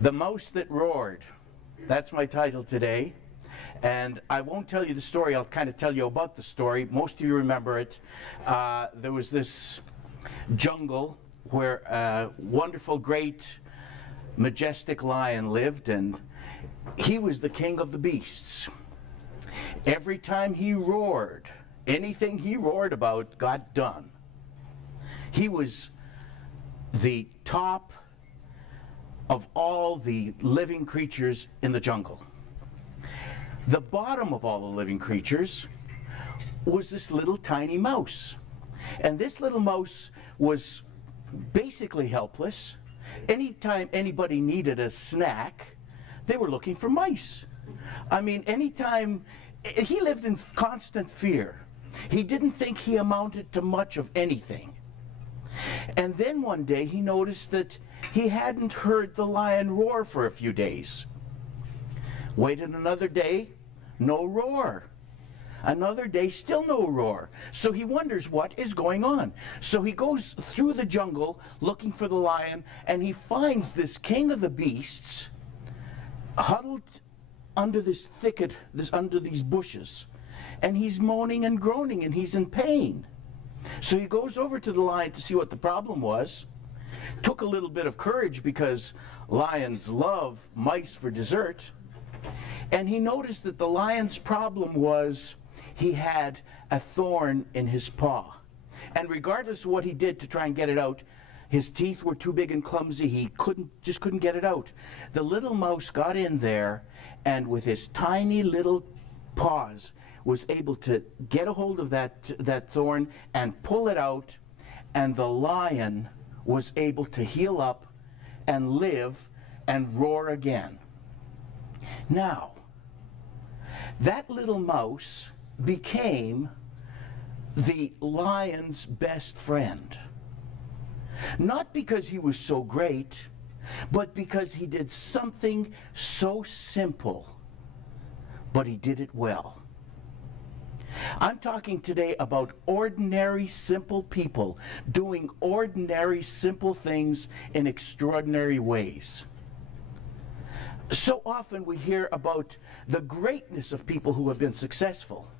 The Mouse That Roared. That's my title today. And I won't tell you the story, I'll kind of tell you about the story. Most of you remember it. There was this jungle where a wonderful, great, majestic lion lived, and he was the king of the beasts. Every time he roared, anything he roared about got done. He was the top of all the living creatures in the jungle. The bottom of all the living creatures was this little tiny mouse. And this little mouse was basically helpless. Anytime anybody needed a snack, they were looking for mice. I mean, anytime, he lived in constant fear. He didn't think he amounted to much of anything. And then one day he noticed that he hadn't heard the lion roar for a few days. Waited another day, no roar. Another day, still no roar. So he wonders what is going on. So he goes through the jungle looking for the lion, and he finds this king of the beasts huddled under this thicket, under these bushes. And he's moaning and groaning, and he's in pain. So he goes over to the lion to see what the problem was. Took a little bit of courage because lions love mice for dessert. And he noticed that the lion's problem was he had a thorn in his paw. And regardless of what he did to try and get it out, his teeth were too big and clumsy. He just couldn't get it out. The little mouse got in there, and with his tiny little paws was able to get a hold of that thorn and pull it out, and the lion was able to heal up and live and roar again. Now, that little mouse became the lion's best friend. Not because he was so great, but because he did something so simple, but he did it well. I'm talking today about ordinary, simple people doing ordinary, simple things in extraordinary ways. So often we hear about the greatness of people who have been successful.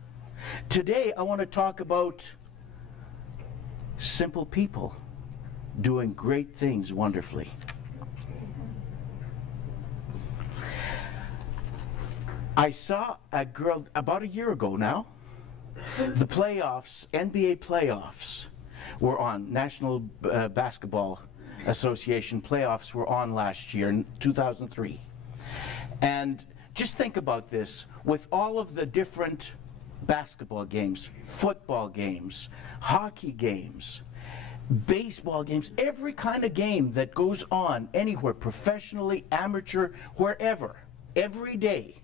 Today I want to talk about simple people doing great things wonderfully. I saw a girl about a year ago now. The playoffs, NBA playoffs, were on. National Basketball Association playoffs were on last year in 2003. And just think about this, with all of the different basketball games, football games, hockey games, baseball games, every kind of game that goes on anywhere, professionally, amateur, wherever, every day.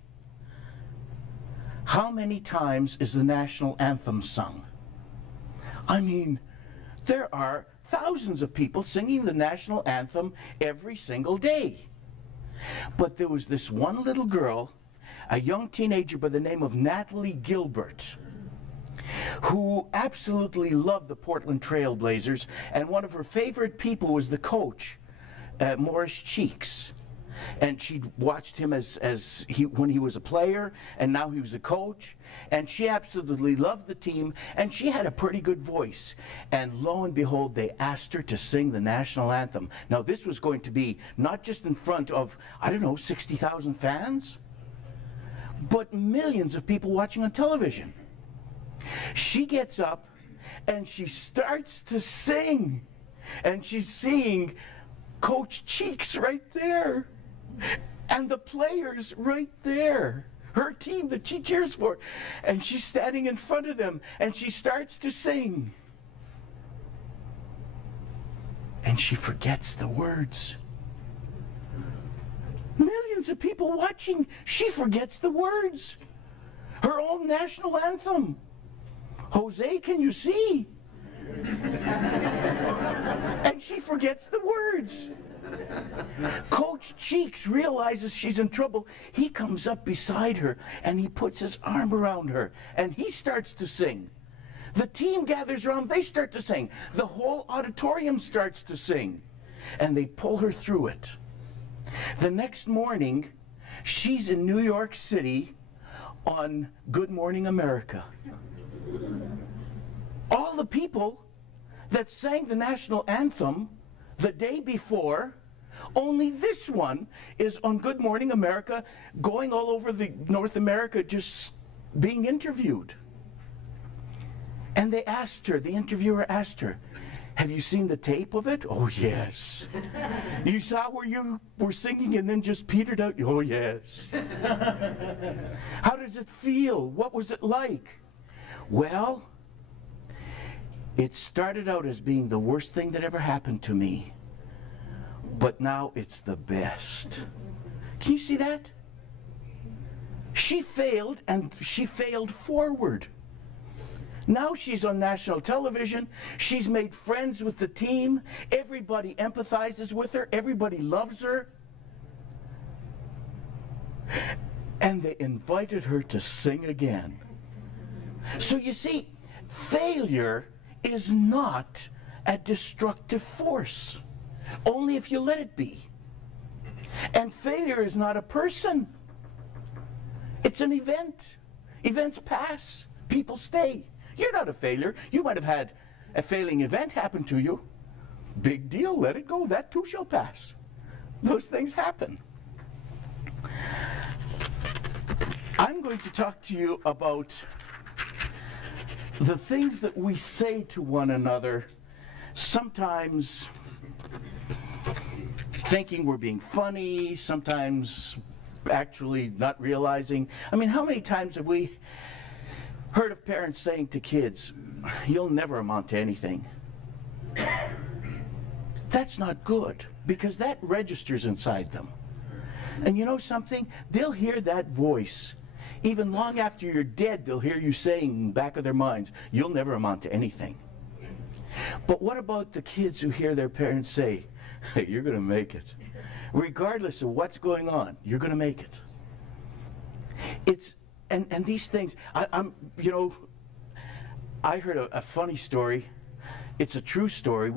How many times is the national anthem sung? I mean, there are thousands of people singing the national anthem every single day. But there was this one little girl, a young teenager by the name of Natalie Gilbert, who absolutely loved the Portland Trail Blazers, and one of her favorite people was the coach, Morris Cheeks. And she'd watched him when he was a player, and now he was a coach, and she absolutely loved the team, and she had a pretty good voice. And lo and behold, they asked her to sing the national anthem. Now this was going to be not just in front of, I don't know, 60,000 fans, but millions of people watching on television. She gets up and she starts to sing, and she's seeing Coach Cheeks right there, and the players right there, her team that she cheers for, and she's standing in front of them, and she starts to sing, and she forgets the words. Millions of people watching, she forgets the words. Her own national anthem. Jose, can you see? And she forgets the words. Coach Cheeks realizes she's in trouble. He comes up beside her and he puts his arm around her and he starts to sing. The team gathers around, they start to sing. The whole auditorium starts to sing. And they pull her through it. The next morning, she's in New York City on Good Morning America. All the people that sang the national anthem the day before, only this one is on Good Morning America, going all over the North America, just being interviewed. And they asked her, the interviewer asked her, "Have you seen the tape of it?" "Oh, yes." "You saw where you were singing and then just petered out?" "Oh, yes." "How does it feel? What was it like?" "Well, it started out as being the worst thing that ever happened to me, but now it's the best." Can you see that? She failed, and she failed forward. Now she's on national television. She's made friends with the team. Everybody empathizes with her. Everybody loves her. And they invited her to sing again. So you see, failure is not a destructive force, only if you let it be. And failure is not a person. It's an event. Events pass. People stay. You're not a failure. You might have had a failing event happen to you. Big deal. Let it go. That too shall pass. Those things happen. I'm going to talk to you about the things that we say to one another, sometimes thinking we're being funny, sometimes actually not realizing. I mean, how many times have we heard of parents saying to kids, "You'll never amount to anything"? That's not good, because that registers inside them. And you know something? They'll hear that voice. Even long after you're dead, they'll hear you saying in the back of their minds, "You'll never amount to anything." But what about the kids who hear their parents say, "Hey, you're going to make it. Regardless of what's going on, you're going to make it"? It's And these things, you know, I heard a funny story. It's a true story.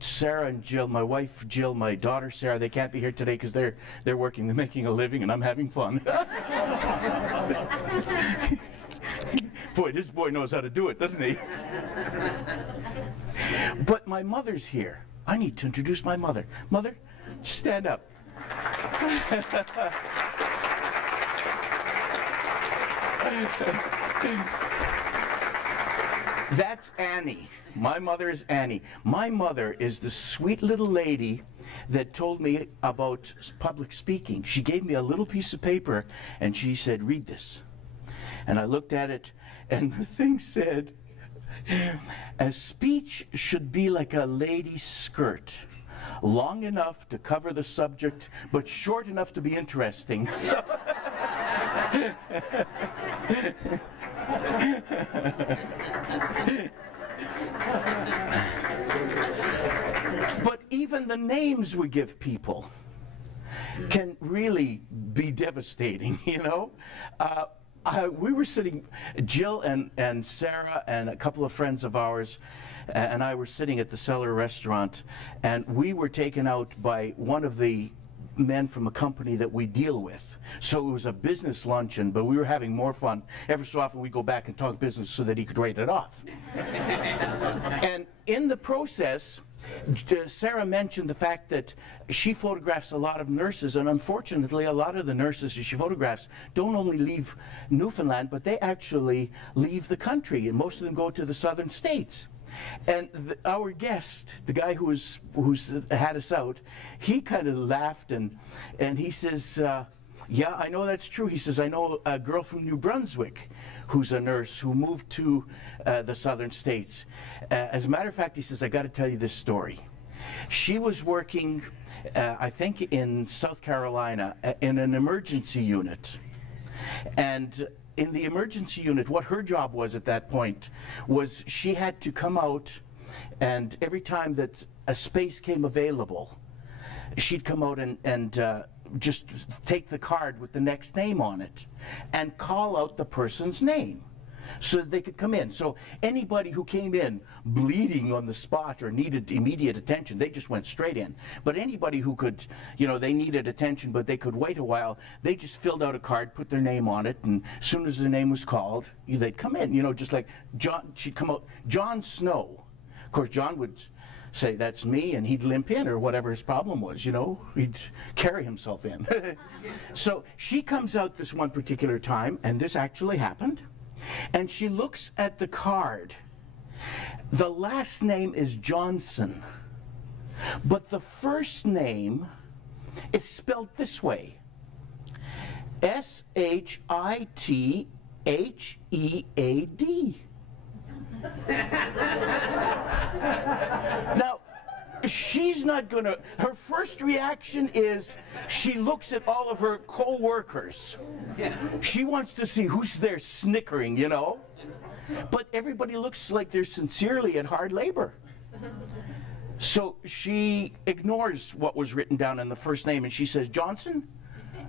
Sarah and Jill, my wife Jill, my daughter Sarah, they can't be here today because they're working, they're making a living, and I'm having fun. Boy, this boy knows how to do it, doesn't he? But my mother's here. I need to introduce my mother. Mother, stand up. That's Annie. My mother is Annie. My mother is the sweet little lady that told me about public speaking. She gave me a little piece of paper and she said, "Read this." And I looked at it and the thing said, "A speech should be like a lady's skirt, long enough to cover the subject, but short enough to be interesting." So but even the names we give people can really be devastating, you know. We were sitting, Jill and Sarah and a couple of friends of ours and I were sitting at the Cellar restaurant, and we were taken out by one of the men from a company that we deal with. So it was a business luncheon, but we were having more fun. Every so often we go back and talk business so that he could write it off. And in the process, Sarah mentioned the fact that she photographs a lot of nurses, and unfortunately a lot of the nurses that she photographs don't only leave Newfoundland, but they actually leave the country, and most of them go to the southern states. And our guest, the guy who's had us out, he kind of laughed and he says, "Yeah, I know that's true." He says, "I know a girl from New Brunswick who's a nurse who moved to the southern states. As a matter of fact," he says, "I got to tell you this story. She was working, I think in South Carolina, in an emergency unit. And in the emergency unit, what her job was at that point was she had to come out, and every time that a space came available, she'd come out and just take the card with the next name on it and call out the person's name. so that they could come in. So anybody who came in bleeding on the spot or needed immediate attention, they just went straight in. But anybody who could, they needed attention but they could wait a while, they just filled out a card, put their name on it, and as soon as their name was called, they'd come in, just like John. She'd come out, John Snow. Of course, John would say, "That's me," and he'd limp in, or whatever his problem was, he'd carry himself in. So she comes out this one particular time, and this actually happened, and she looks at the card. The last name is Johnson, but the first name is spelled this way: S-H-I-T-H-E-A-D. Now, she's not gonna, her first reaction is she looks at all of her co-workers. She wants to see who's there snickering, But everybody looks like they're sincerely at hard labor. So she ignores what was written down in the first name, and she says, "Johnson?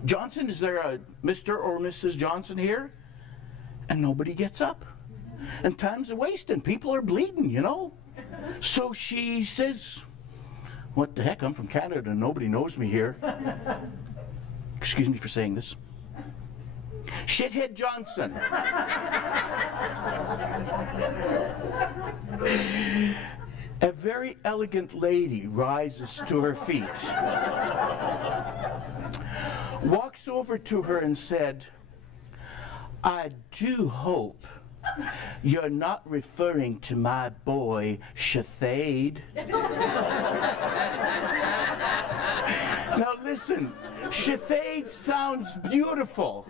Johnson, is there a Mr. or Mrs. Johnson here?" And nobody gets up. And time's a wasting. People are bleeding, So she says, "What the heck, I'm from Canada and nobody knows me here." Excuse me for saying this. "Shithead Johnson." A very elegant lady rises to her feet, walks over to her and said, "I do hope you're not referring to my boy, Shathade." Now listen, Shathade sounds beautiful,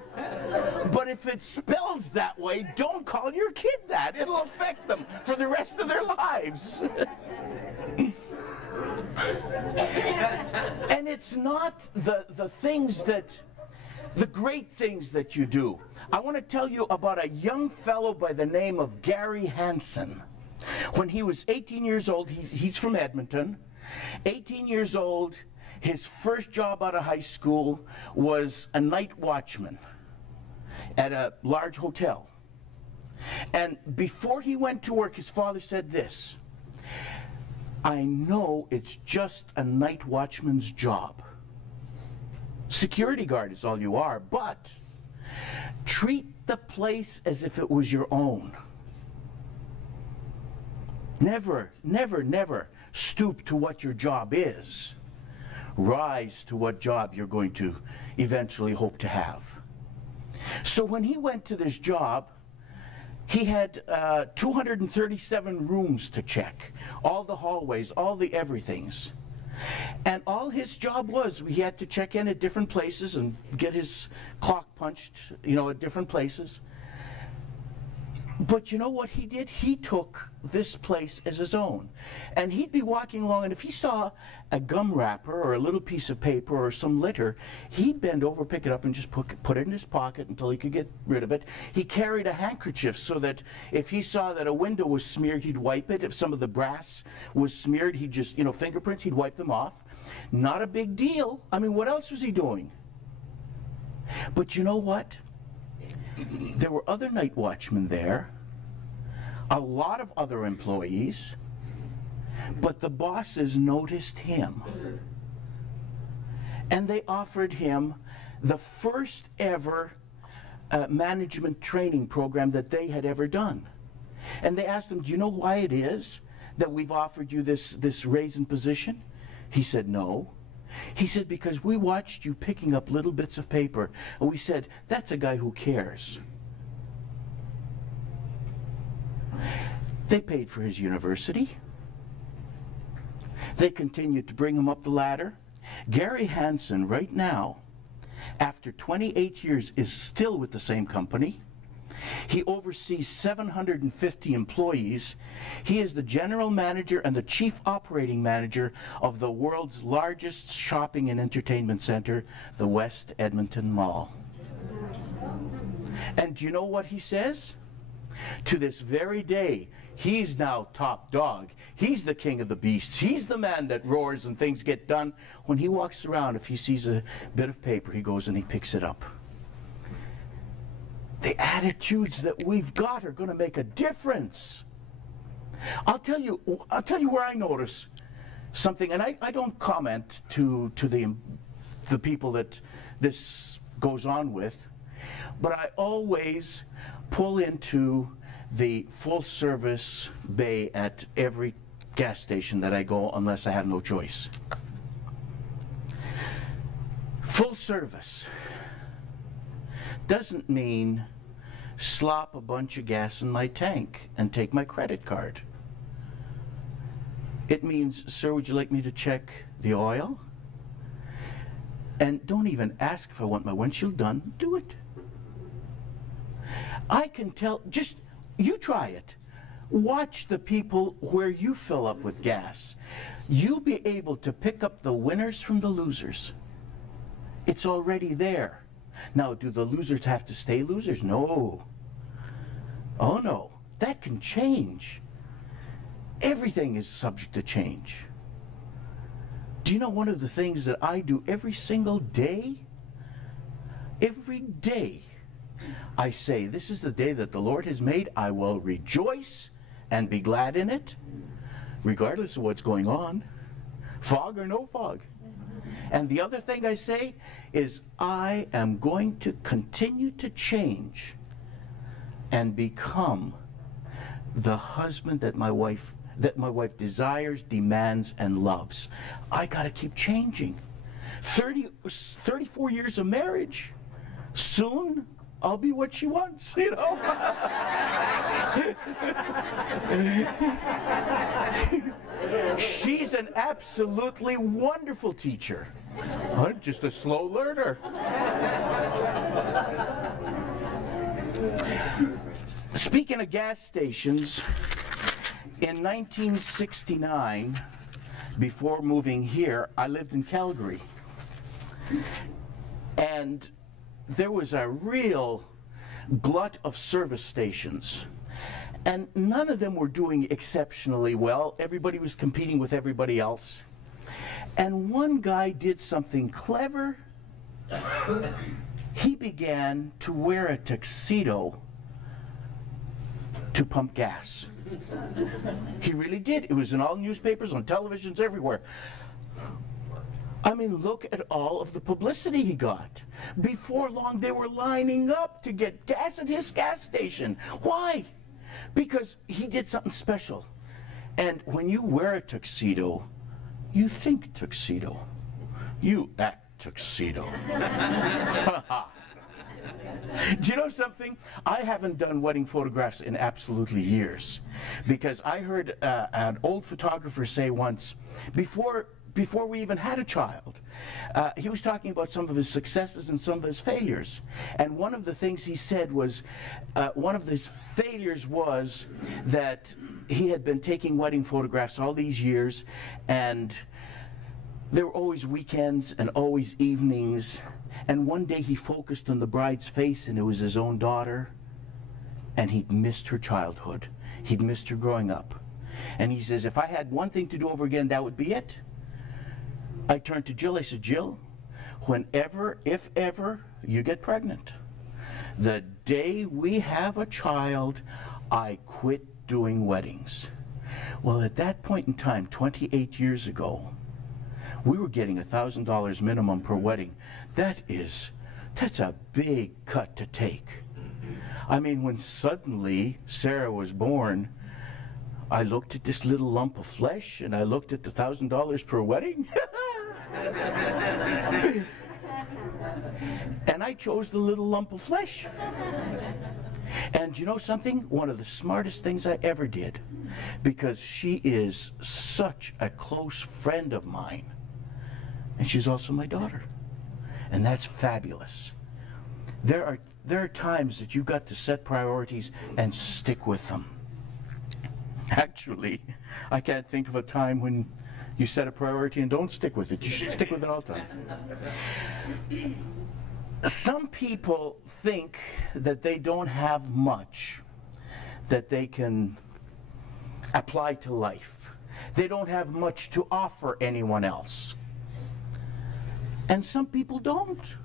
but if it spells that way, don't call your kid that. It'll affect them for the rest of their lives. And it's not the things that, the great things that you do. I want to tell you about a young fellow by the name of Gary Hansen. When he was 18 years old, he's from Edmonton, 18 years old, his first job out of high school was a night watchman at a large hotel. And before he went to work, his father said this: "I know it's just a night watchman's job. Security guard is all you are, but treat the place as if it was your own. Never, never, never stoop to what your job is. Rise to what job you're going to eventually hope to have." So when he went to this job, he had 237 rooms to check, all the hallways, all the everythings. And all his job was, he had to check in at different places and get his clock punched, at different places. But you know what he did? He took this place as his own. And he'd be walking along, and if he saw a gum wrapper or a little piece of paper or some litter, he'd bend over, pick it up, and just put it in his pocket until he could get rid of it. He carried a handkerchief so that if he saw that a window was smeared, he'd wipe it. If some of the brass was smeared, he'd just, fingerprints, he'd wipe them off. Not a big deal. I mean, what else was he doing? But you know what? There were other night watchmen there, a lot of other employees, but the bosses noticed him. And they offered him the first ever management training program that they had ever done. And they asked him, "Do you know why it is that we've offered you this raise in position?" He said, "No." He said, "Because we watched you picking up little bits of paper, and we said, that's a guy who cares." They paid for his university. They continued to bring him up the ladder. Gary Hansen, right now, after 28 years, is still with the same company. He oversees 750 employees. He is the general manager and the chief operating manager of the world's largest shopping and entertainment center, the West Edmonton Mall. And do you know what he says? To this very day, he's now top dog. He's the king of the beasts. He's the man that roars and things get done. When he walks around, if he sees a bit of paper, he goes and he picks it up. The attitudes that we've got are going to make a difference. I'll tell you where I notice something, and I don't comment to the people that this goes on with, but I always pull into the full service bay at every gas station that I go unless I have no choice. Full service doesn't mean slop a bunch of gas in my tank and take my credit card. It means, sir, would you like me to check the oil? And don't even ask if I want my windshield done. Do it. I can tell, just, you try it. Watch the people where you fill up with gas. You'll be able to pick up the winners from the losers. It's already there. Now, do the losers have to stay losers? No. Oh, no. That can change. Everything is subject to change. Do you know one of the things that I do every single day? Every day, I say, this is the day that the Lord has made. I will rejoice and be glad in it, regardless of what's going on, fog or no fog. And the other thing I say is, I am going to continue to change and become the husband that my wife desires, demands, and loves. I got to keep changing. 34 years of marriage. Soon, I'll be what she wants, you know? She's an absolutely wonderful teacher. I'm just a slow learner. Speaking of gas stations, in 1969, before moving here, I lived in Calgary. And there was a real glut of service stations. And none of them were doing exceptionally well. Everybody was competing with everybody else. And one guy did something clever. He began to wear a tuxedo to pump gas. He really did. It was in all newspapers, on televisions, everywhere. I mean, look at all of the publicity he got. Before long, they were lining up to get gas at his gas station. Why? Because he did something special. And when you wear a tuxedo, you think tuxedo. You act tuxedo. Do you know something? I haven't done wedding photographs in absolutely years, because I heard an old photographer say once, before we even had a child, he was talking about some of his successes and some of his failures. And one of the things he said was, one of his failures was that he had been taking wedding photographs all these years, and there were always weekends and always evenings. And one day he focused on the bride's face, and it was his own daughter, and he'd missed her childhood. He'd missed her growing up. And he says, if I had one thing to do over again, that would be it. I turned to Jill. I said, Jill, whenever, if ever, you get pregnant, the day we have a child, I quit doing weddings. Well, at that point in time, 28 years ago, we were getting $1,000 minimum per wedding. That's a big cut to take. I mean, when suddenly Sarah was born, I looked at this little lump of flesh, and I looked at the $1,000 per wedding. And I chose the little lump of flesh. And you know something? One of the smartest things I ever did, because she is such a close friend of mine, and she's also my daughter. And that's fabulous. There are times that you've got to set priorities and stick with them. Actually, I can't think of a time when you set a priority and don't stick with it. You should stick with it all the time. Some people think that they don't have much that they can apply to life. They don't have much to offer anyone else. And some people don't.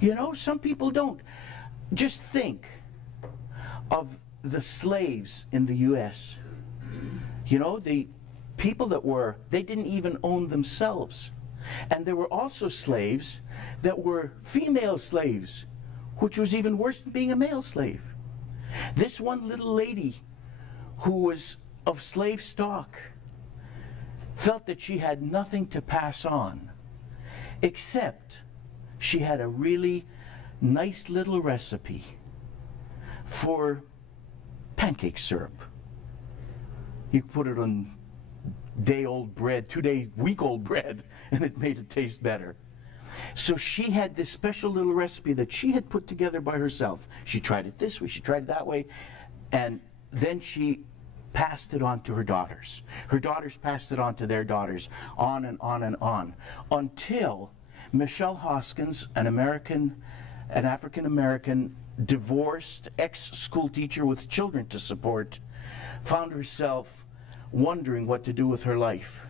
You know, some people don't. just think of the slaves in the U.S. You know, the people that were, they didn't even own themselves. And there were also slaves that were female slaves, which was even worse than being a male slave. This one little lady who was of slave stock felt that she had nothing to pass on, except she had a really nice little recipe for pancake syrup. You put it on day-old bread, 2-day-week-old bread, and it made it taste better. So she had this special little recipe that she had put together by herself. She tried it this way, she tried it that way, and then she passed it on to her daughters. Her daughters passed it on to their daughters, on and on and on, until Michelle Hoskins, an African-American divorced ex-school teacher with children to support, found herself wondering what to do with her life.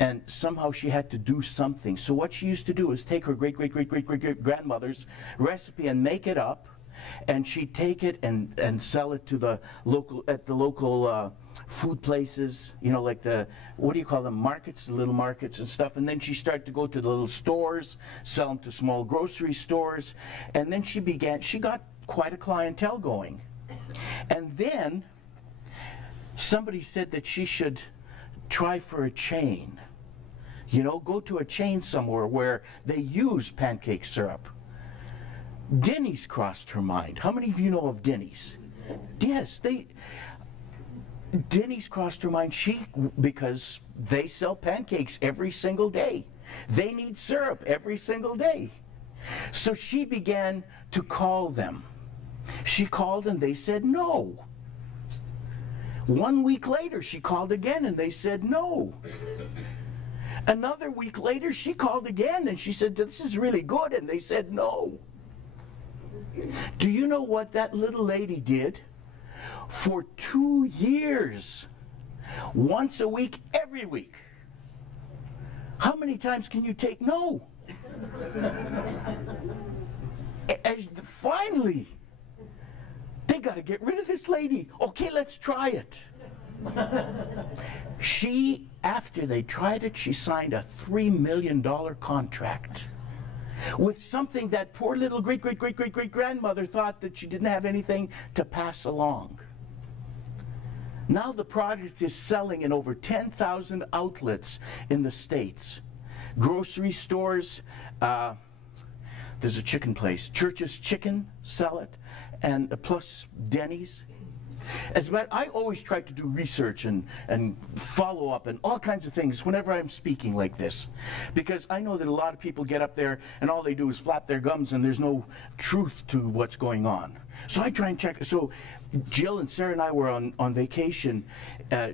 And somehow she had to do something. So what she used to do is take her great-great-great-great-great-grandmother's recipe and make it up, and she'd take it and sell it to the local food places, you know, like the, what do you call them, markets, the little markets and stuff. And then she started to go to the little stores, sell them to small grocery stores, and then she got quite a clientele going. And then somebody said that she should try for a chain. You know, go to a chain somewhere where they use pancake syrup. Denny's crossed her mind. How many of you know of Denny's? Yes, Denny's crossed her mind. Because they sell pancakes every single day. They need syrup every single day. So she began to call them. She called and they said no. 1 week later, she called again and they said no. Another week later, she called again and she said, this is really good, and they said no. Do you know what that little lady did? For 2 years, once a week, every week. How many times can you take no? Finally, they got to get rid of this lady. Okay, let's try it. After they tried it, she signed a $3 million contract with something that poor little great-great-great-great-great-grandmother thought that she didn't have anything to pass along. Now the product is selling in over 10,000 outlets in the States. Grocery stores, there's a chicken place, Church's Chicken sell it, and plus Denny's. As a matter, I always try to do research and follow up and all kinds of things whenever I'm speaking like this, because I know that a lot of people get up there and all they do is flap their gums and there's no truth to what's going on. So I try and check. So Jill and Sarah and I were on vacation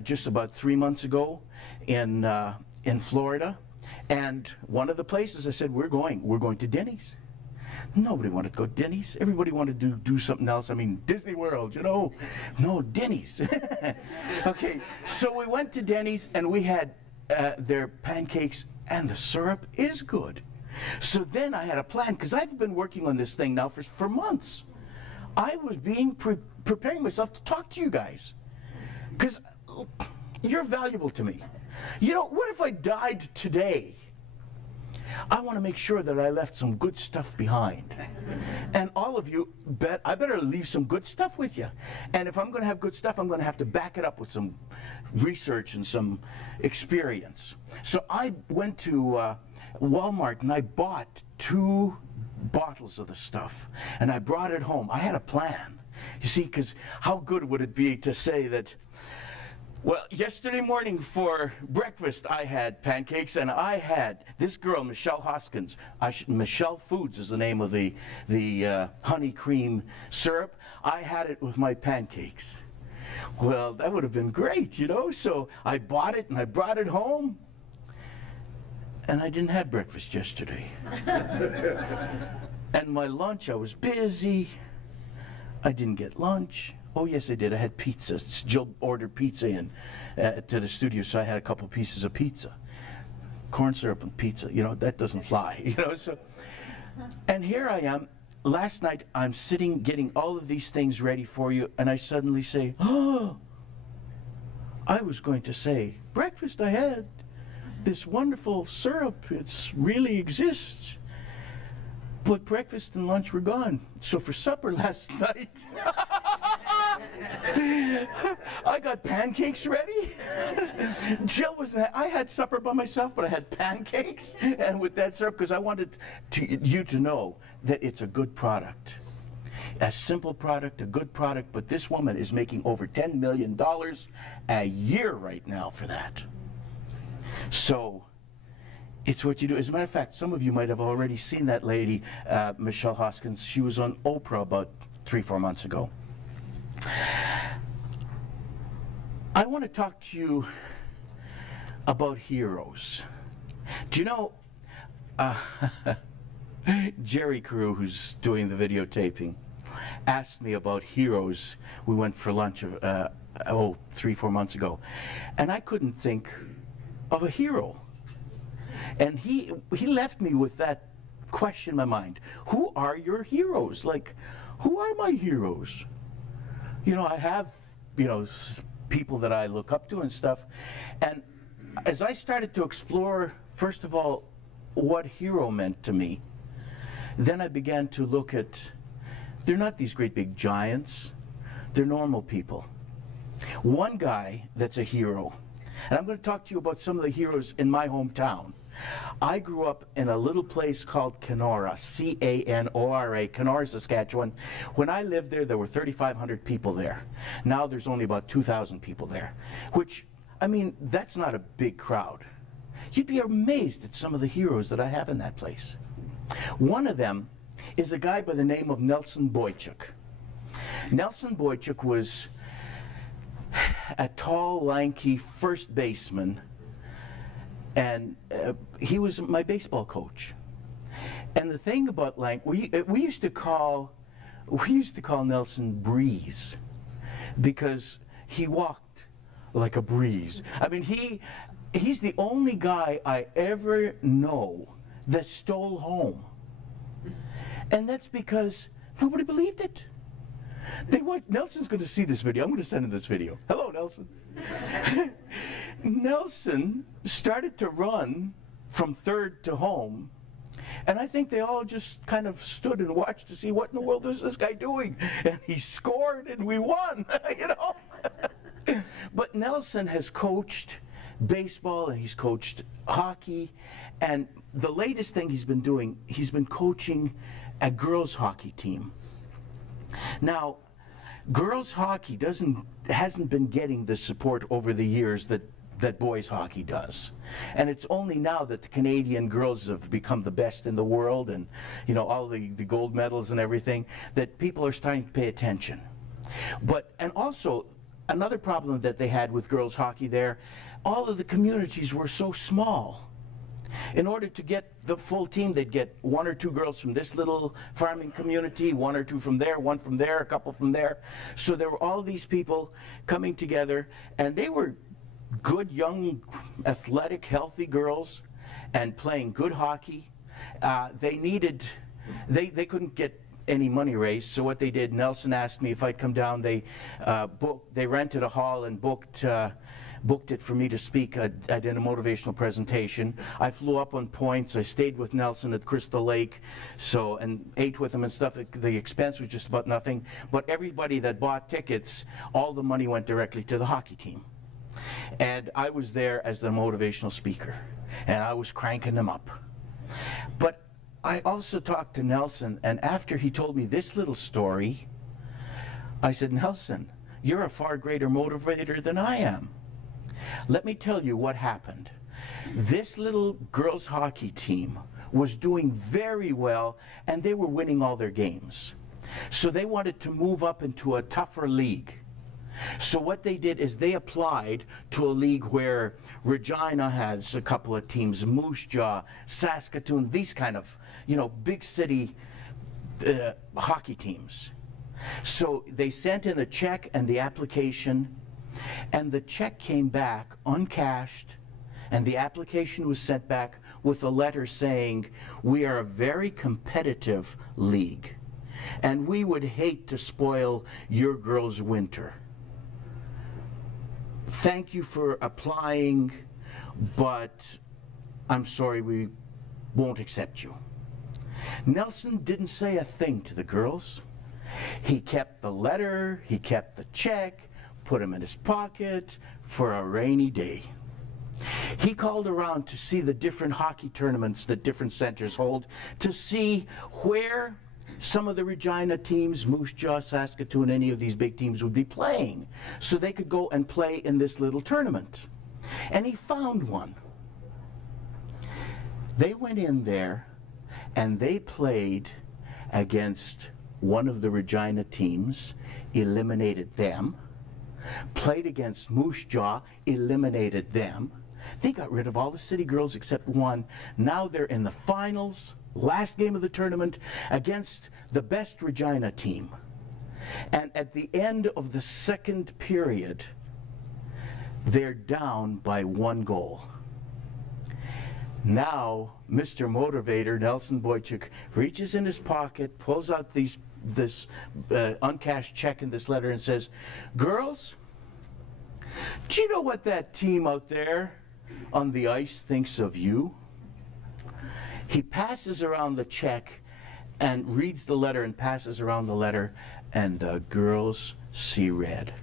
just about 3 months ago in Florida, and one of the places I said, we're going to Denny's. Nobody wanted to go to Denny's. Everybody wanted to do something else. I mean, Disney World, you know. No, Denny's. Okay, so we went to Denny's and we had their pancakes, and the syrup is good. So then I had a plan, because I've been working on this thing now for months. I was preparing myself to talk to you guys, because you're valuable to me. You know, what if I died today? I want to make sure that I left some good stuff behind. And all of you, I better leave some good stuff with you. And if I'm going to have good stuff, I'm going to have to back it up with some research and some experience. So I went to Walmart and I bought 2 bottles of the stuff. And I brought it home. I had a plan. You see, because how good would it be to say that, well, yesterday morning for breakfast, I had pancakes, and I had this girl, Michelle Hoskins. Michelle Foods is the name of the honey cream syrup. I had it with my pancakes. Well, that would have been great, you know. So I bought it, and I brought it home. And I didn't have breakfast yesterday. And my lunch, I was busy. I didn't get lunch. Oh, yes, I did. I had pizza. Jill ordered pizza in to the studio, so I had a couple pieces of pizza. Corn syrup and pizza, you know, that doesn't fly, you know. So, and here I am. last night I'm sitting getting all of these things ready for you, and I suddenly say, oh, I was going to say, breakfast I had this wonderful syrup, it really exists. But breakfast and lunch were gone. So for supper last night, I got pancakes ready. Jill I had supper by myself, but I had pancakes and with that syrup because I wanted you to know that it's a good product. A simple product, a good product, but this woman is making over $10 million a year right now for that. So it's what you do. As a matter of fact, some of you might have already seen that lady, Michelle Hoskins. She was on Oprah about 3-4 months ago. I want to talk to you about heroes. Do you know, Jerry Carew, who's doing the videotaping, asked me about heroes. We went for lunch 3-4 months ago, and I couldn't think of a hero. And he left me with that question in my mind. Who are your heroes? Like, who are my heroes? You know, I have, you know, people that I look up to and stuff. And as I started to explore, first of all, what hero meant to me, then I began to look at, they're not these great big giants. They're normal people. One guy that's a hero, and I'm going to talk to you about some of the heroes in my hometown. I grew up in a little place called Kenora, C-A-N-O-R-A, Kenora, Saskatchewan. When I lived there, there were 3,500 people there. Now there's only about 2,000 people there, which, I mean, that's not a big crowd. You'd be amazed at some of the heroes that I have in that place. One of them is a guy by the name of Nelson Boychuk. Nelson Boychuk was a tall, lanky first baseman, and he was my baseball coach. And the thing about we used to call Nelson Breeze, because he walked like a breeze. I mean, he's the only guy I ever know that stole home, and that's because nobody believed it. Nelson's going to see this video. I'm going to send him this video. Hello, Nelson. Nelson started to run from third to home, and I think they all just kind of stood and watched to see what in the world is this guy doing. And he scored, and we won, you know. But Nelson has coached baseball, and he's coached hockey, and the latest thing he's been doing, he's been coaching a girls' hockey team. Now, girls hockey hasn't been getting the support over the years that boys hockey does. And it's only now that the Canadian girls have become the best in the world, and you know, all the gold medals and everything, that people are starting to pay attention. And also, another problem that they had with girls hockey there, all of the communities were so small. In order to get the full team, they'd get 1 or 2 girls from this little farming community, 1 or 2 from there, 1 from there, a couple from there. So there were all these people coming together, and they were good, young, athletic, healthy girls, and playing good hockey. They couldn't get any money raised, so what they did, Nelson asked me if I'd come down. They rented a hall and booked it for me to speak. I did a motivational presentation. I flew up on points. I stayed with Nelson at Crystal Lake, and ate with him and stuff. The expense was just about nothing. But everybody that bought tickets, all the money went directly to the hockey team. And I was there as the motivational speaker, and I was cranking them up. But I also talked to Nelson, and after he told me this little story, I said, Nelson, you're a far greater motivator than I am. Let me tell you what happened. This little girls' hockey team was doing very well, and they were winning all their games. So they wanted to move up into a tougher league. So what they did is they applied to a league where Regina has a couple of teams, Moose Jaw, Saskatoon, these kind of, you know, big city hockey teams. So they sent in a check and the application, and the check came back uncashed, and the application was sent back with a letter saying, we are a very competitive league. and we would hate to spoil your girls' winter. Thank you for applying, but I'm sorry, we won't accept you. Nelson didn't say a thing to the girls. He kept the letter, he kept the check, put them in his pocket for a rainy day. He called around to see the different hockey tournaments that different centers hold, to see where some of the Regina teams, Moose Jaw, Saskatoon, any of these big teams would be playing, so they could go and play in this little tournament. And he found one. They went in there and they played against one of the Regina teams, eliminated them, played against Moose Jaw, eliminated them. They got rid of all the city girls except one. Now they're in the finals, last game of the tournament, against the best Regina team. And at the end of the second period, they're down by 1 goal. Now, Mr. Motivator, Nelson Boychuk, reaches in his pocket, pulls out this uncashed check in this letter and says, "Girls, do you know what that team out there on the ice thinks of you?" He passes around the check and reads the letter and passes around the letter, and the girls see red.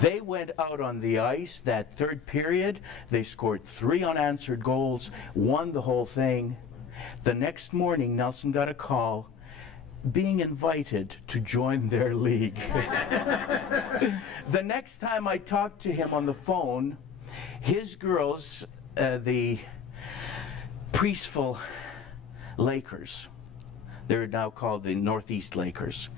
They went out on the ice that third period. They scored 3 unanswered goals, won the whole thing. The next morning, Nelson got a call being invited to join their league. The next time I talked to him on the phone, his girls, the Priestville Lakers, they're now called the Northeast Lakers,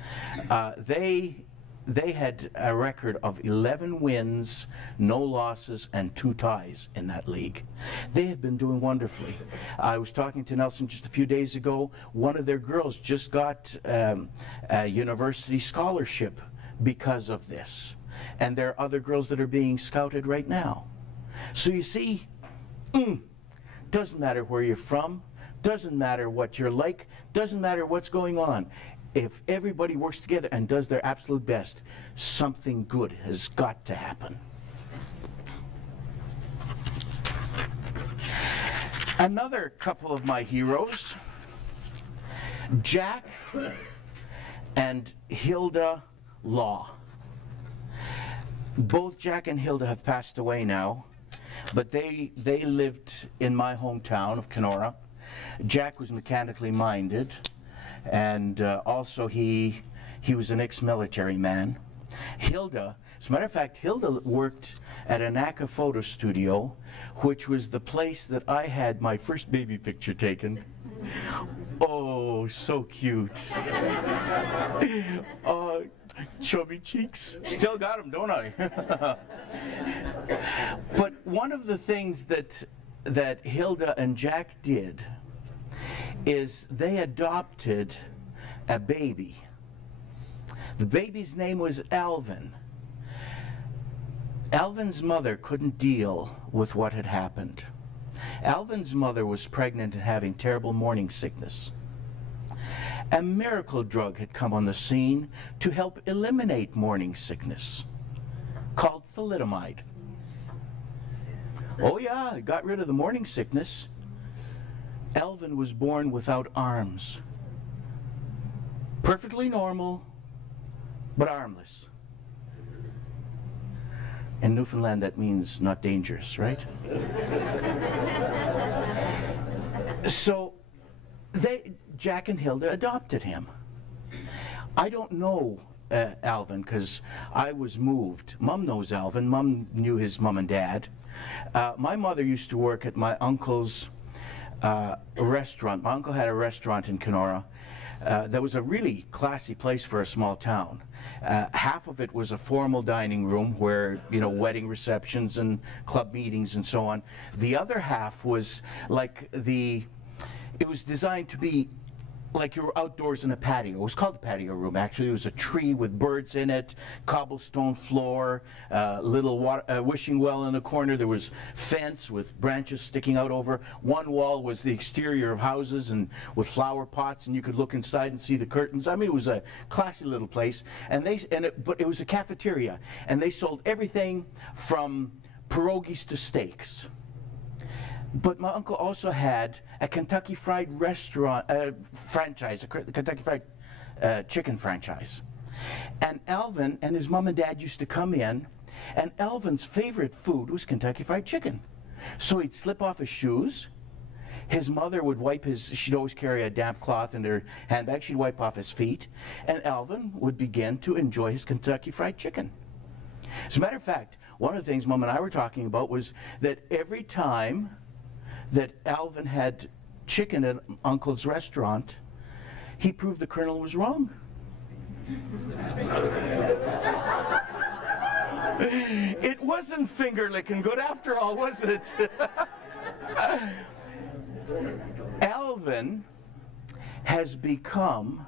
they had a record of 11 wins, no losses, and 2 ties in that league. They have been doing wonderfully. I was talking to Nelson just a few days ago. One of their girls just got a university scholarship because of this. And there are other girls that are being scouted right now. So you see, doesn't matter where you're from, doesn't matter what you're like, doesn't matter what's going on. If everybody works together and does their absolute best, something good has got to happen. Another couple of my heroes, Jack and Hilda Law. Both Jack and Hilda have passed away now, but they lived in my hometown of Kenora. Jack was mechanically minded, and also he was an ex-military man. Hilda, as a matter of fact, Hilda worked at a NACA photo studio, which was the place that I had my first baby picture taken. Oh, so cute. Chubby cheeks. Still got them, don't I? But one of the things that Hilda and Jack did is they adopted a baby. The baby's name was Alvin. Alvin's mother couldn't deal with what had happened. Alvin's mother was pregnant and having terrible morning sickness. A miracle drug had come on the scene to help eliminate morning sickness, called thalidomide. Oh yeah, it got rid of the morning sickness. Alvin was born without arms. Perfectly normal, but armless. In Newfoundland, that means not dangerous, right? So Jack and Hilda adopted him. I don't know Alvin because I was moved. Mom knows Alvin. Mom knew his mom and dad. My mother used to work at my uncle's restaurant. My uncle had a restaurant in Kenora. That was a really classy place for a small town. Half of it was a formal dining room where, you know, wedding receptions and club meetings and so on. The other half was like it was designed to be like you were outdoors in a patio. It was called the patio room, actually. It was a tree with birds in it, cobblestone floor, little water, wishing well in the corner. There was fence with branches sticking out over. One wall was the exterior of houses and with flower pots, and you could look inside and see the curtains. I mean, it was a classy little place. But it was a cafeteria, and they sold everything from pierogies to steaks. But my uncle also had a Kentucky Fried Restaurant franchise, a Kentucky Fried Chicken franchise. And Alvin and his mom and dad used to come in, and Alvin's favorite food was Kentucky Fried Chicken. So he'd slip off his shoes. His mother would wipe she'd always carry a damp cloth in her handbag. She'd wipe off his feet, and Alvin would begin to enjoy his Kentucky Fried Chicken. As a matter of fact, one of the things Mom and I were talking about was that every time that Alvin had chicken at Uncle's restaurant, he proved the Colonel was wrong. It wasn't finger licking good after all, was it? Alvin has become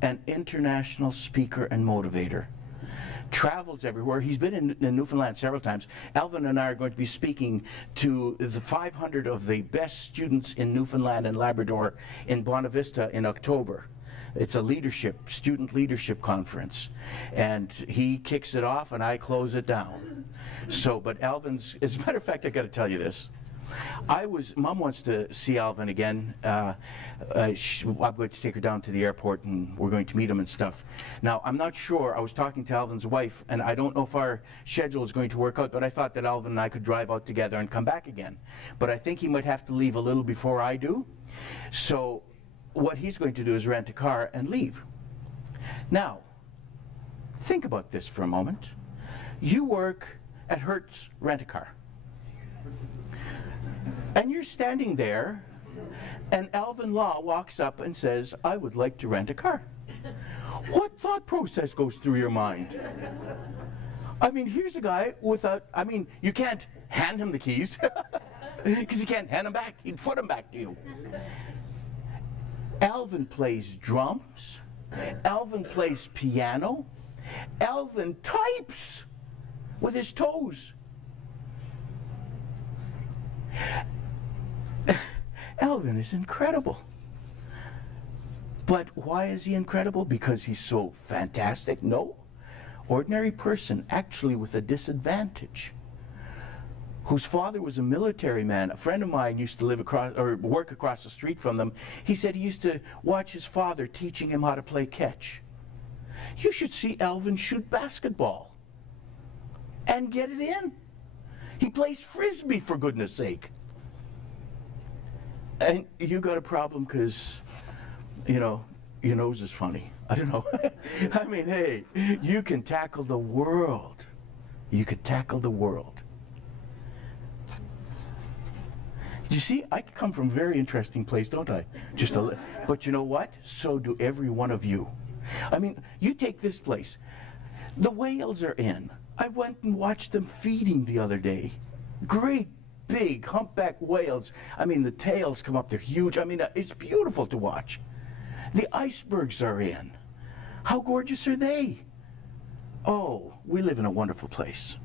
an international speaker and motivator. Travels everywhere. He's been in Newfoundland several times. Alvin and I are going to be speaking to the 500 of the best students in Newfoundland and Labrador in Bonavista in October. It's a student leadership conference. And he kicks it off and I close it down. But Alvin's, as a matter of fact, I got to tell you this. Mom wants to see Alvin again. I'm going to take her down to the airport and we're going to meet him and stuff. Now, I'm not sure. I was talking to Alvin's wife, and I don't know if our schedule is going to work out, but I thought that Alvin and I could drive out together and come back again. But I think he might have to leave a little before I do. So what he's going to do is rent a car and leave. Now, think about this for a moment. You work at Hertz Rent-A-Car. And you're standing there, and Alvin Law walks up and says, I would like to rent a car. What thought process goes through your mind? I mean, here's a guy without, you can't hand him the keys, because you can't hand them back. He'd foot them back to you. Alvin plays drums. Alvin plays piano. Alvin types with his toes. Alvin is incredible. But why is he incredible? Because he's so fantastic? No. Ordinary person, actually with a disadvantage, whose father was a military man. A friend of mine used to work across the street from them. He said he used to watch his father teaching him how to play catch. You should see Alvin shoot basketball and get it in. He plays frisbee, for goodness sake. And you got a problem because, your nose is funny. I don't know. I mean, hey, you can tackle the world. You could tackle the world. You see, I come from a very interesting place, don't I? But you know what? So do every one of you. I mean, you take this place. The whales are in. I went and watched them feeding the other day. Great big humpback whales. I mean, the tails come up, they're huge. I mean, it's beautiful to watch. The icebergs are in. How gorgeous are they? Oh, we live in a wonderful place.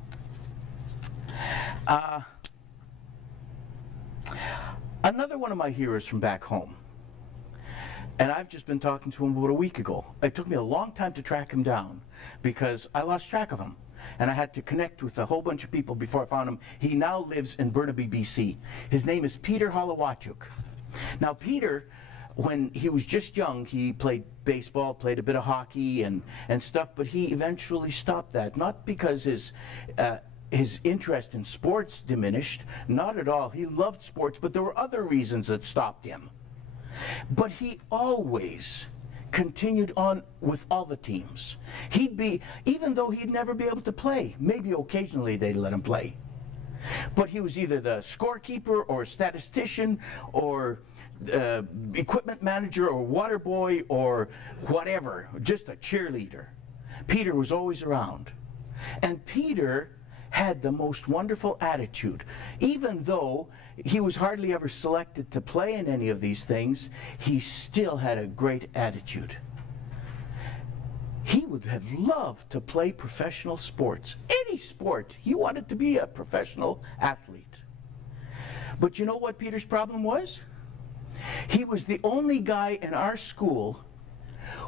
Another one of my heroes from back home, and I've just been talking to him about a week ago. It took me a long time to track him down because I lost track of him. And I had to connect with a whole bunch of people before I found him. He now lives in Burnaby, BC. His name is Peter Holowachuk. Now, Peter, when he was just young, he played baseball, played a bit of hockey and stuff, but he eventually stopped that. Not because his interest in sports diminished, not at all. He loved sports, but there were other reasons that stopped him. But he always continued on with all the teams. Even though he'd never be able to play, maybe occasionally they'd let him play. But he was either the scorekeeper or statistician or equipment manager or water boy or whatever, just a cheerleader. Peter was always around. And Peter had the most wonderful attitude. Even though he was hardly ever selected to play in any of these things, he still had a great attitude. He would have loved to play professional sports, any sport. He wanted to be a professional athlete. But you know what Peter's problem was? He was the only guy in our school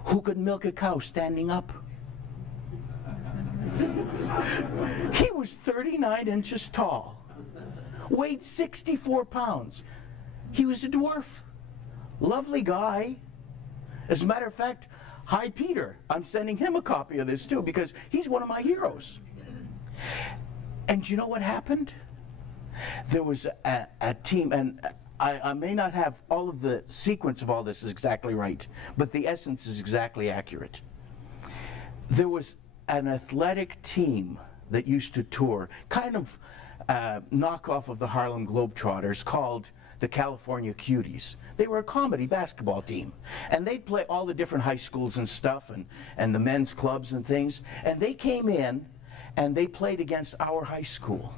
who could milk a cow standing up. He was 39 inches tall, weighed 64 pounds. He was a dwarf. Lovely guy. As a matter of fact, hi Peter, I'm sending him a copy of this too because he's one of my heroes. And you know what happened? There was a team, and I may not have all of the sequence of all this is exactly right, but the essence is exactly accurate. There was an athletic team that used to tour, kind of knockoff of the Harlem Globetrotters, called the California Cuties. They were a comedy basketball team, and they'd play all the different high schools and stuff, and the men's clubs and things, and they came in and they played against our high school.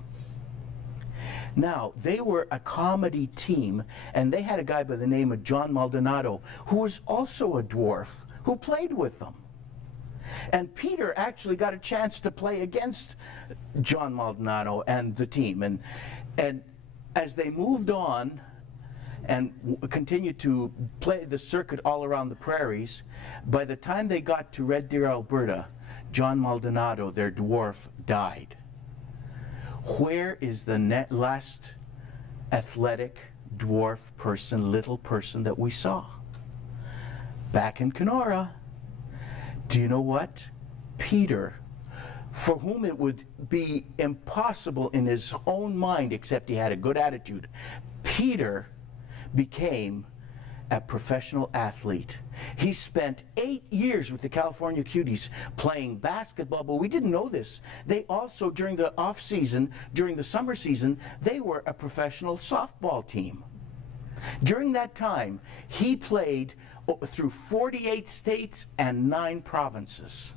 Now, they were a comedy team, and they had a guy by the name of John Maldonado, who was also a dwarf, who played with them. And Peter actually got a chance to play against John Maldonado and the team. And as they moved on and continued to play the circuit all around the prairies, by the time they got to Red Deer, Alberta, John Maldonado, their dwarf, died. Where is the last athletic dwarf person, little person that we saw? Back in Kenora. Do you know what? Peter, for whom it would be impossible in his own mind, except he had a good attitude, Peter became a professional athlete. He spent 8 years with the California Cuties playing basketball, but we didn't know this. They also, during the off season, during the summer season, they were a professional softball team. During that time, he played through 48 states and 9 provinces.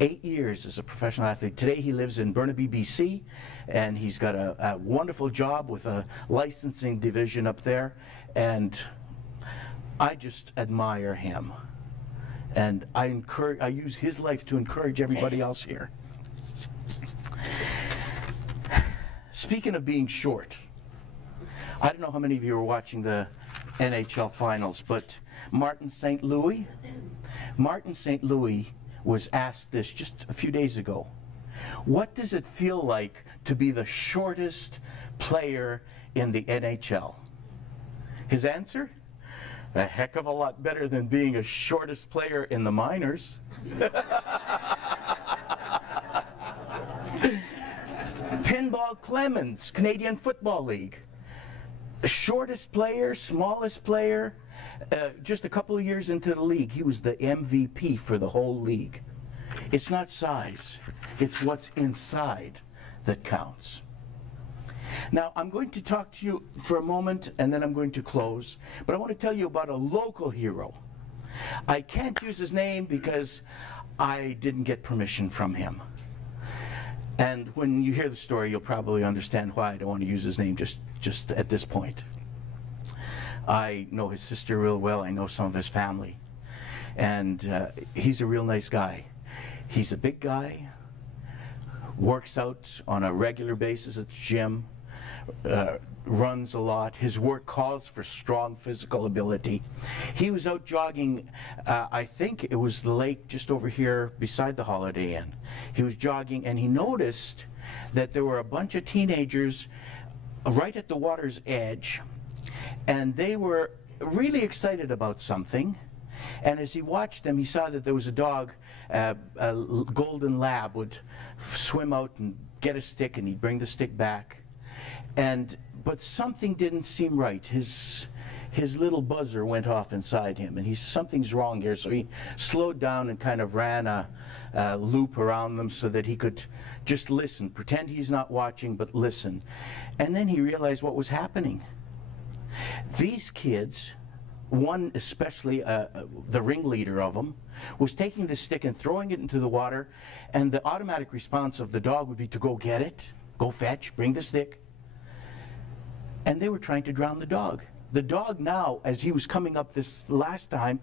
8 years as a professional athlete. Today he lives in Burnaby, BC, and he's got a wonderful job with a licensing division up there, and I just admire him. And I use his life to encourage everybody else here. Speaking of being short, I don't know how many of you are watching the NHL finals, but Martin St. Louis was asked this just a few days ago. What does it feel like to be the shortest player in the NHL? His answer? A heck of a lot better than being a shortest player in the minors. Pinball Clemens, Canadian Football League. The shortest player, smallest player, just a couple of years into the league, he was the MVP for the whole league. It's not size, it's what's inside that counts. Now, I'm going to talk to you for a moment, and then I'm going to close, but I want to tell you about a local hero. I can't use his name because I didn't get permission from him. And when you hear the story, you'll probably understand why I don't want to use his name just at this point. I know his sister real well. I know some of his family. And he's a real nice guy. He's a big guy, works out on a regular basis at the gym, runs a lot. His work calls for strong physical ability. He was out jogging, I think it was the lake just over here beside the Holiday Inn. He was jogging and he noticed that there were a bunch of teenagers right at the water's edge, and they were really excited about something. And as he watched them, he saw that there was a dog, a golden lab, would swim out and get a stick, and he'd bring the stick back. But something didn't seem right. His little buzzer went off inside him, and something's wrong here. So he slowed down and kind of ran a loop around them so that he could just listen, pretend he's not watching, but listen. And then he realized what was happening. These kids one especially, the ringleader of them, was taking the stick and throwing it into the water, and the automatic response of the dog would be to go get it, go fetch, bring the stick. And they were trying to drown the dog. The dog now, as he was coming up this last time,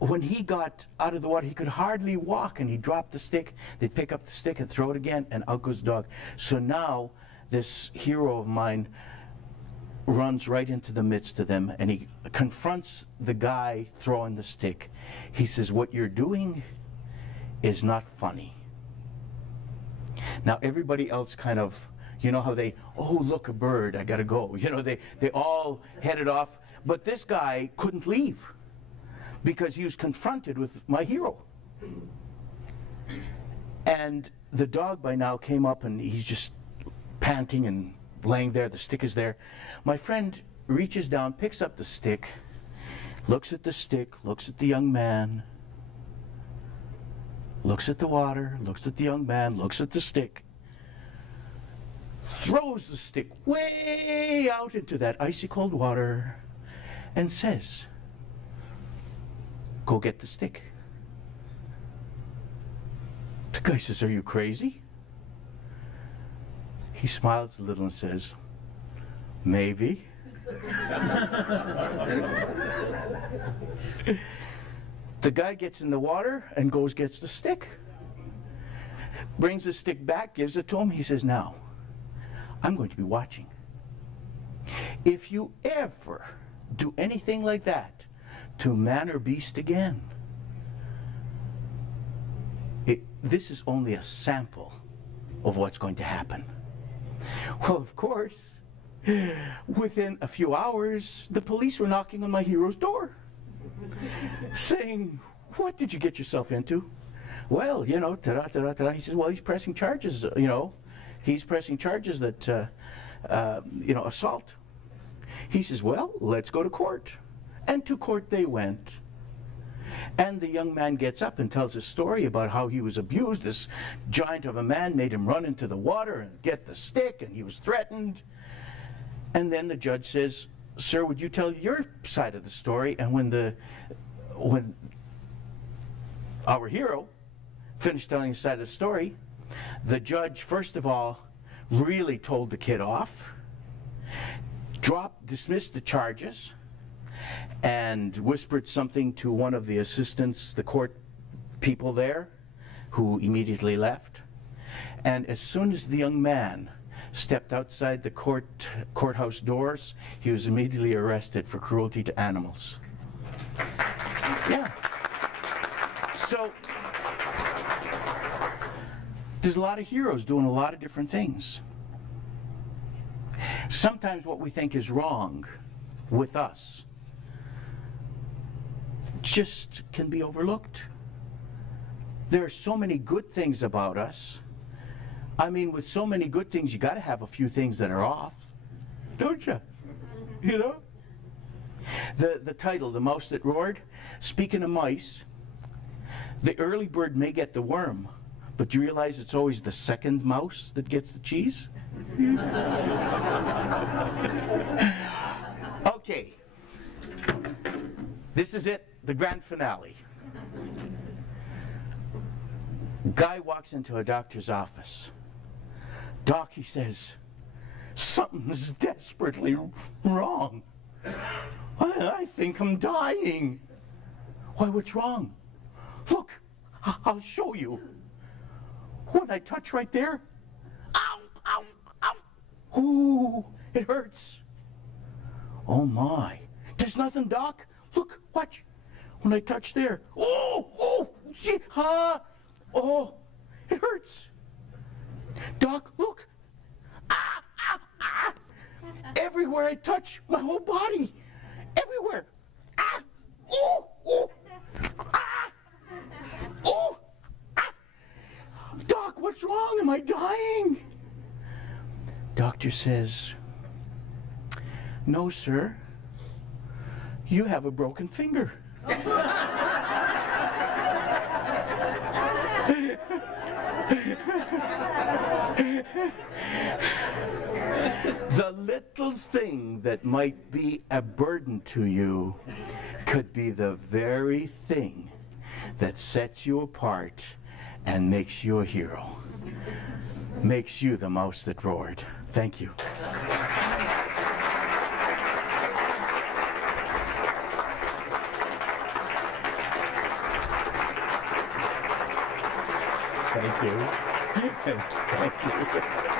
when he got out of the water, he could hardly walk, and he dropped the stick. They'd pick up the stick and throw it again, and out goes the dog. So now this hero of mine runs right into the midst of them, and he confronts the guy throwing the stick. He says, "What you're doing is not funny." Now everybody else kind of, you know how they, "Oh, look, a bird, I gotta go." You know, they all headed off. But this guy couldn't leave because he was confronted with my hero. And the dog by now came up, and he's just panting and laying there. The stick is there. My friend reaches down, picks up the stick, looks at the stick, looks at the young man, looks at the water, looks at the young man, looks at the stick, throws the stick way out into that icy cold water, and says, "Go get the stick." The guy says, "Are you crazy?" He smiles a little and says, "Maybe." The guy gets in the water and gets the stick. Brings the stick back, gives it to him. He says, "Now, I'm going to be watching. If you ever do anything like that to man or beast again, this is only a sample of what's going to happen." Well, of course, within a few hours, the police were knocking on my hero's door, saying, "What did you get yourself into?" "Well, you know, ta-da, ta-da, ta-da." He says, "Well, he's pressing charges, you know. He's pressing charges that, you know, assault." He says, "Well, let's go to court." And to court they went. And the young man gets up and tells a story about how he was abused. This giant of a man made him run into the water and get the stick, and he was threatened. And then the judge says, "Sir, would you tell your side of the story?" And when our hero finished telling his side of the story, the judge, first of all, really told the kid off, dismissed the charges, and whispered something to one of the assistants, the court people there, who immediately left. And as soon as the young man stepped outside the courthouse doors, he was immediately arrested for cruelty to animals. Yeah. So there's a lot of heroes doing a lot of different things. Sometimes what we think is wrong with us just can be overlooked. There are so many good things about us. I mean, with so many good things, you got to have a few things that are off, don't you? You know? The title, "The Mouse That Roared," speaking of mice, the early bird may get the worm, but do you realize it's always the second mouse that gets the cheese? Okay. This is it, the grand finale. Guy walks into a doctor's office. "Doc," he says, "something's desperately wrong. I think I'm dying." "Why, what's wrong?" "Look, I'll show you. When I touch right there, ow, ow, ow. Ooh, it hurts." "Oh my, there's nothing, Doc. Look, watch. When I touch there, oh, see, oh, it hurts. Doc, look. Everywhere I touch, my whole body, everywhere. Doc, what's wrong? Am I dying?" Doctor says, "No, sir. You have a broken finger." The little thing that might be a burden to you could be the very thing that sets you apart and makes you a hero. Makes you the mouse that roared. Thank you. Thank you. Thank you.